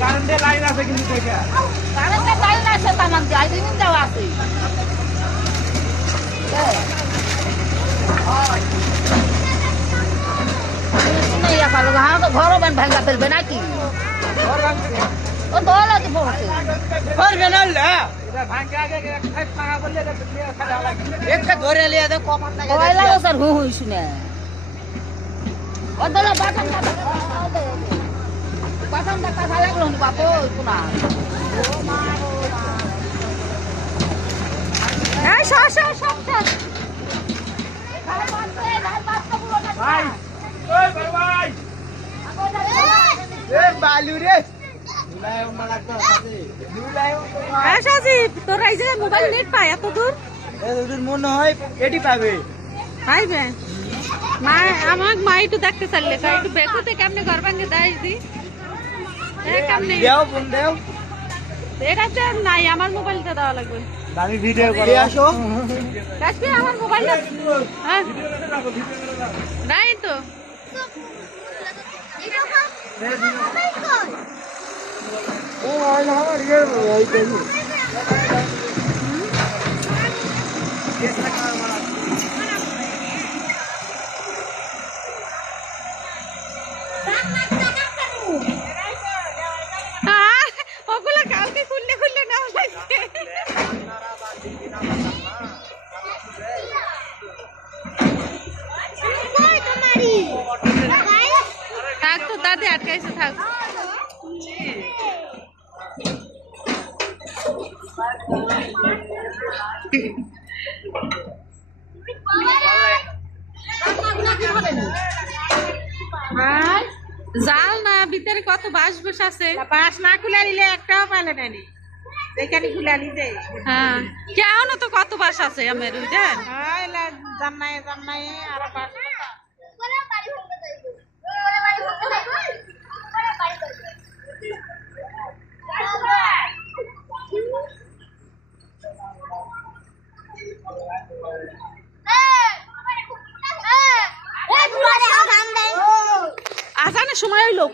কারেন্টের লাইন আছে কিন্তু দেখা কারেন্টের লাইন আছে তামাক দিয়ে আইদিন দেওয়া আছে ঘরও বেন ভাঙ্গা ফেলবে নাকি ও দল আছে পড়ছে পারবে না এটা ভাঙে আগে খাই পাকা করলে এটা খালি লাগে একটা ধরে লিয়ে দে কমান লাগে কয়লা স্যার হুই শুনে ও দল বাটামটা কথা লাগলো নি বাপ কোনা এই সর ভাই ওই ভাই এ বালু রে তোর এই জায়গায় মোবাইল নেট পায় এত দূর এতদূর মনে হয় এটি পাবে পাইবে মা আমাক মা একটু দেখতে চাইলে একটু বেকোতে কেমনে ঘর ভাঙে দেয় দি কেমনে দেও ফোন দেও এটাতে নাই আমার মোবাইলটা দেওয়া লাগবে আমি ভিডিও করে আসো কাশবি আমার মোবাইলটা হ্যাঁ নাই তো ও আই না আমার ইয়ে ওই দেখি ওগুলো কালকে খুললে নেওয়া লাগছে থাক তো দাদি আটকাইছে থাক জাল না ভিতরে কত বাঁশ বস আছে বাঁশ না খুলে নিলে একটাও পালে নেনি যেখানে খুলে নিতে হ্যাঁ কেউ না তো কত বাঁশ আছে আমার বুঝলেন জান্নাই আর বাঁশ আজানের সময় হইলো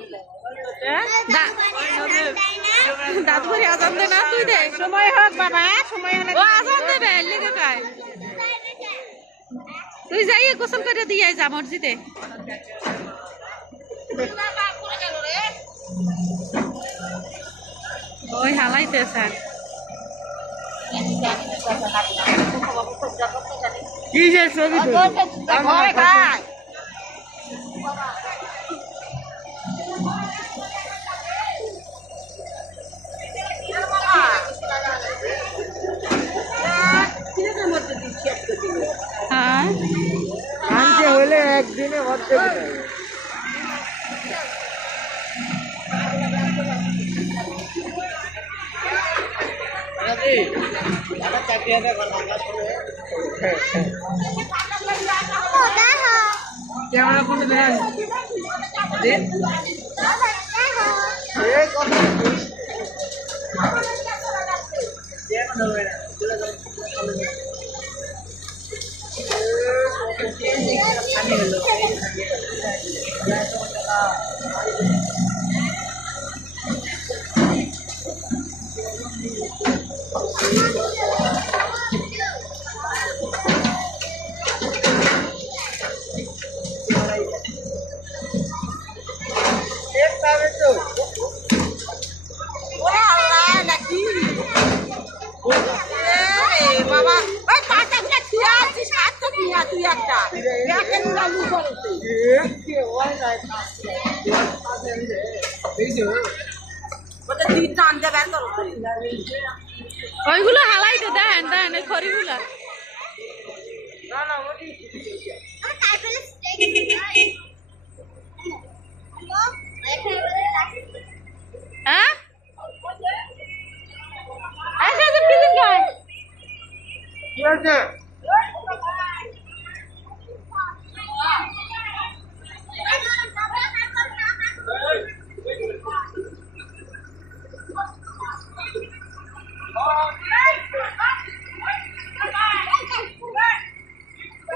দাদু ভাই আজান দে না তুই দে সময় হোক বাবা সময় হলে ও আজান দেবে লেগে কায় তুই যাই গোসল করে দিয়ে যা মসজিদে ওই হালাইতে স্যার কি যে ছবি ঘরে খায় হ্যাঁ আনতে হলে একদিনে অর্ধেক দেবে ক্যামেরা ফোন দেন দেন এই কথা বাবা ওই পাটা গুলা ছিয়া আছিস হাত তো নিয়া তুই একটা ব্যাকের লালু করতে ওটা তুই টান দে বের করো ওইগুলো হালাইতে দেন দেন ওই খড়িগুলা না না ওটি হ্যাঁ আচ্ছা আচ্ছা প্লিজ গায় কি আছে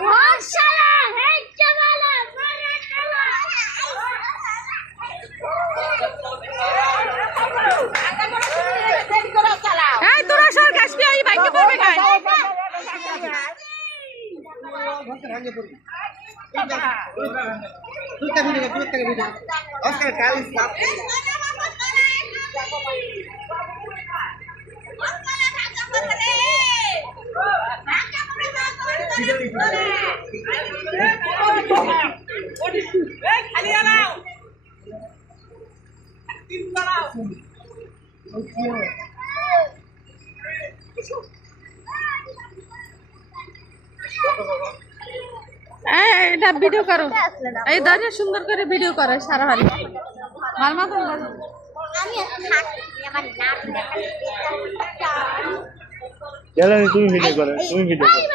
মাশাআল্লাহ হে জামালা এটা ভিডিও করো, এই দাঁড়ে সুন্দর করে ভিডিও করো সারা হারি মাল মা তুমি তুমি ভিডিও করো, তুমি ভিডিও করো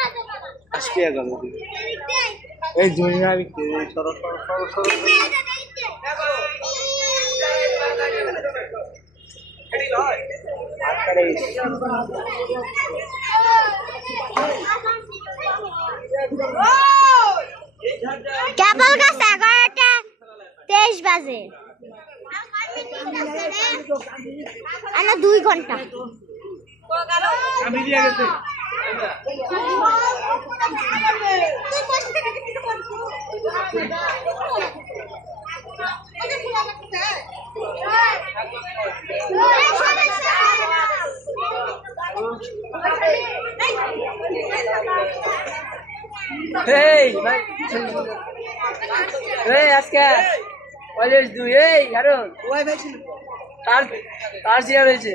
আজকে করো এই দুনিয়া সরো সরো সরো সরো কেবল গাছ 11:23 বাজে আর 2 ঘন্টা আজকে কলেজ দুই এই কারণ তার চেয়ার হয়েছে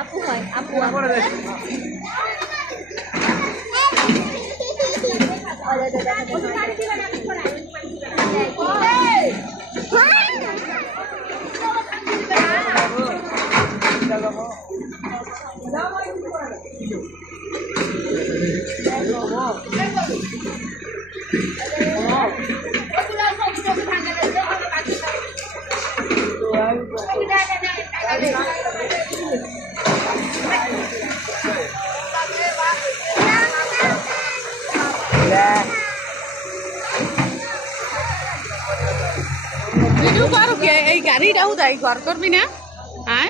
আপু হয় আপু ভিডিও করো কে এই গাড়িটা উদাই ঘর করবি না হ্যাঁ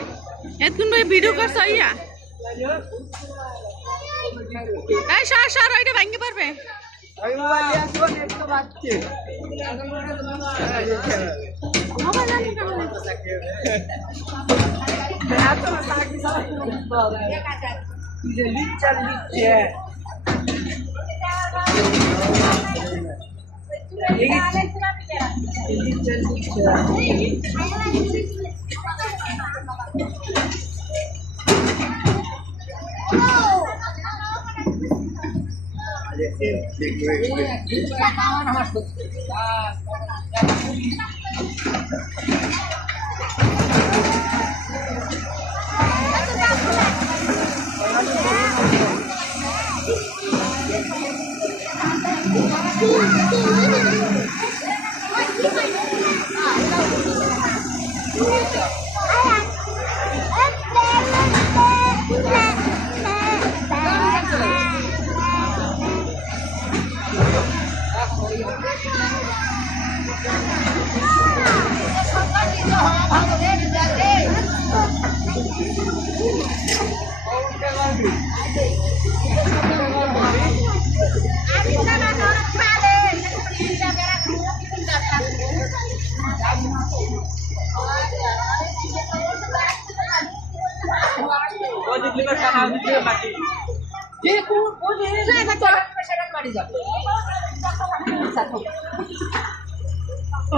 এতক্ষণ ভাই ভিডিও করছ ইয়া এই সার সার ওইটা ভাঙতে পারবে মোবাইল আনি আমি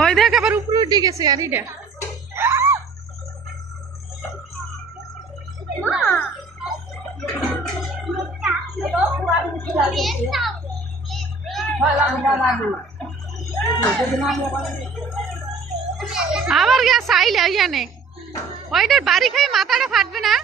ওই দেখ আবার উপরে উঠে গেছে গাড়িটা। আবার গ্যাস আইলে জানে ওইটার বাড়ি খাই মাথাটা ফাটবে না।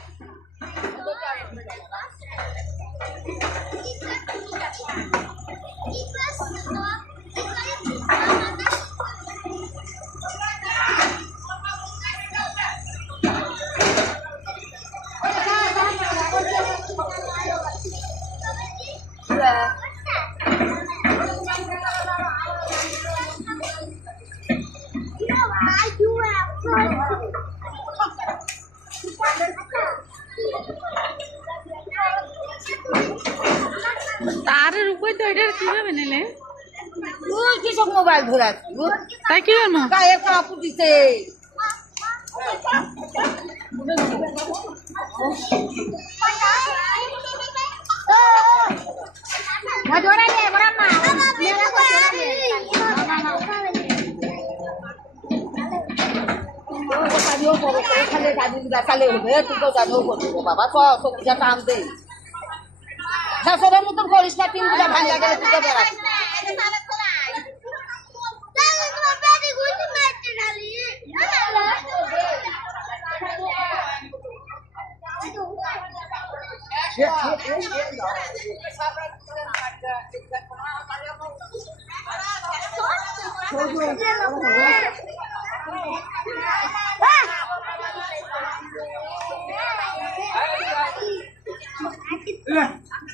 তারের উপরে তো এটার কিভাবে নিলে কিসব মোবাইল ধরে তাই কি জানো গায়ের কাপড় দিতে চালে হবে তুই তো জানো করবো বাবা সবজিটা টান দে শাশুড়ের মতন করিস না টিনগুলা ভাঙা গেলে তুই তো বেড়াস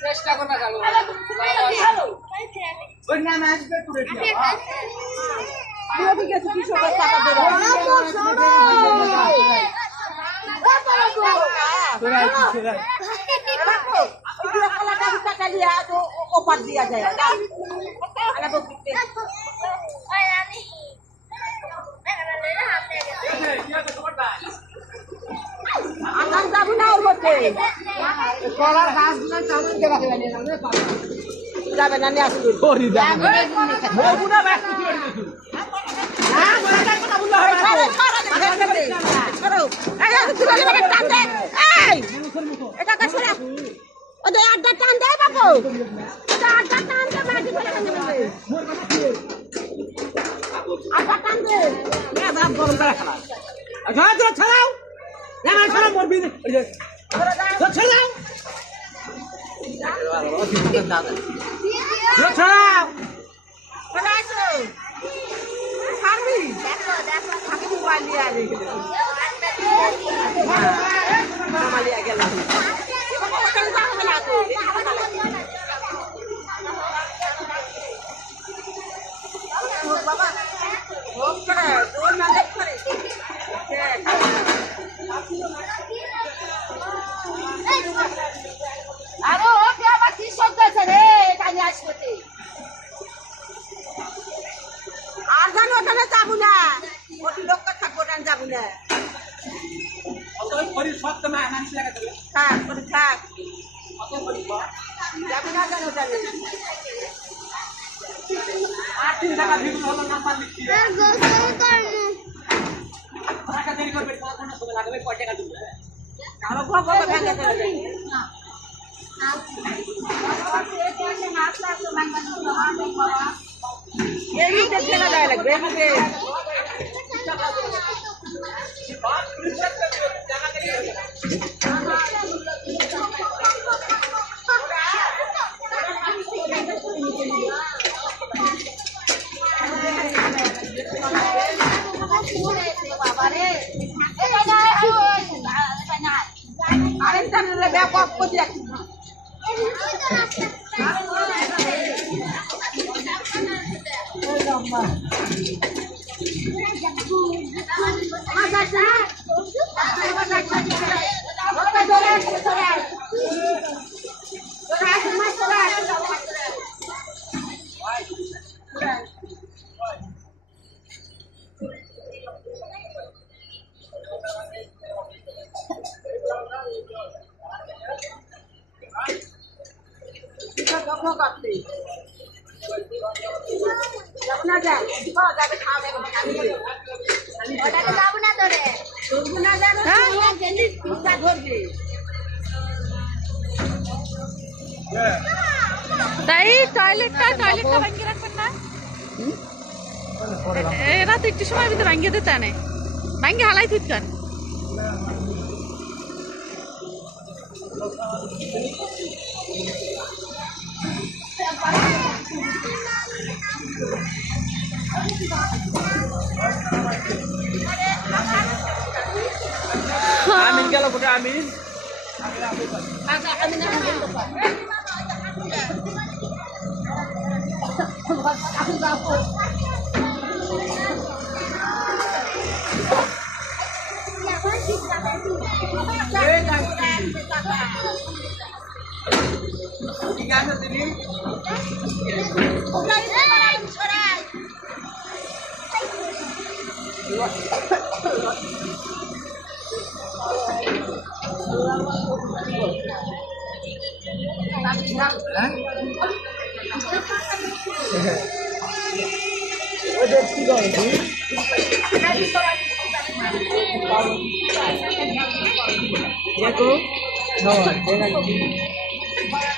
চেষ্টা করবা চালু ওপার দিয়া যায় আগাম যাবো না ওর মধ্যে যাবে না নিয়ে আসবে টান দেয় বাবু আড্ডা টান দে মাটি ফেলে আড্ডা টান দে গরম করা খেলা ছাড়াও ছাড়াও মরবি ছাড়াও ছাড়াও আরো ওকে আবার কি শব্দ আছে রে কানে আসবে আর জানো ওখানে যাবো না ওটি লোক থাকবো ওখানে যাবো না থাক ওটি থাক যাবি না জানো জানি 8 টাকা ভিডিও হলো নাম্বার লিখছি টাকা দেরি করবে কোন সময় লাগবে কয় টাকা দিবে আরো ভগবান ভাঙা চলে এই দেখে না যায় লাগবে আরেকটা ব্যাপক করে রাখি যাবো না তোরে তাই টয়লেটটা ভাঙিয়ে রাখবেন না এরা তো একটু সময় ভিতরে ভাঙিয়ে দিতে আনে ভাঙিয়ে হালাই তুইকান আমিন গেল কোটে আমিন দেখো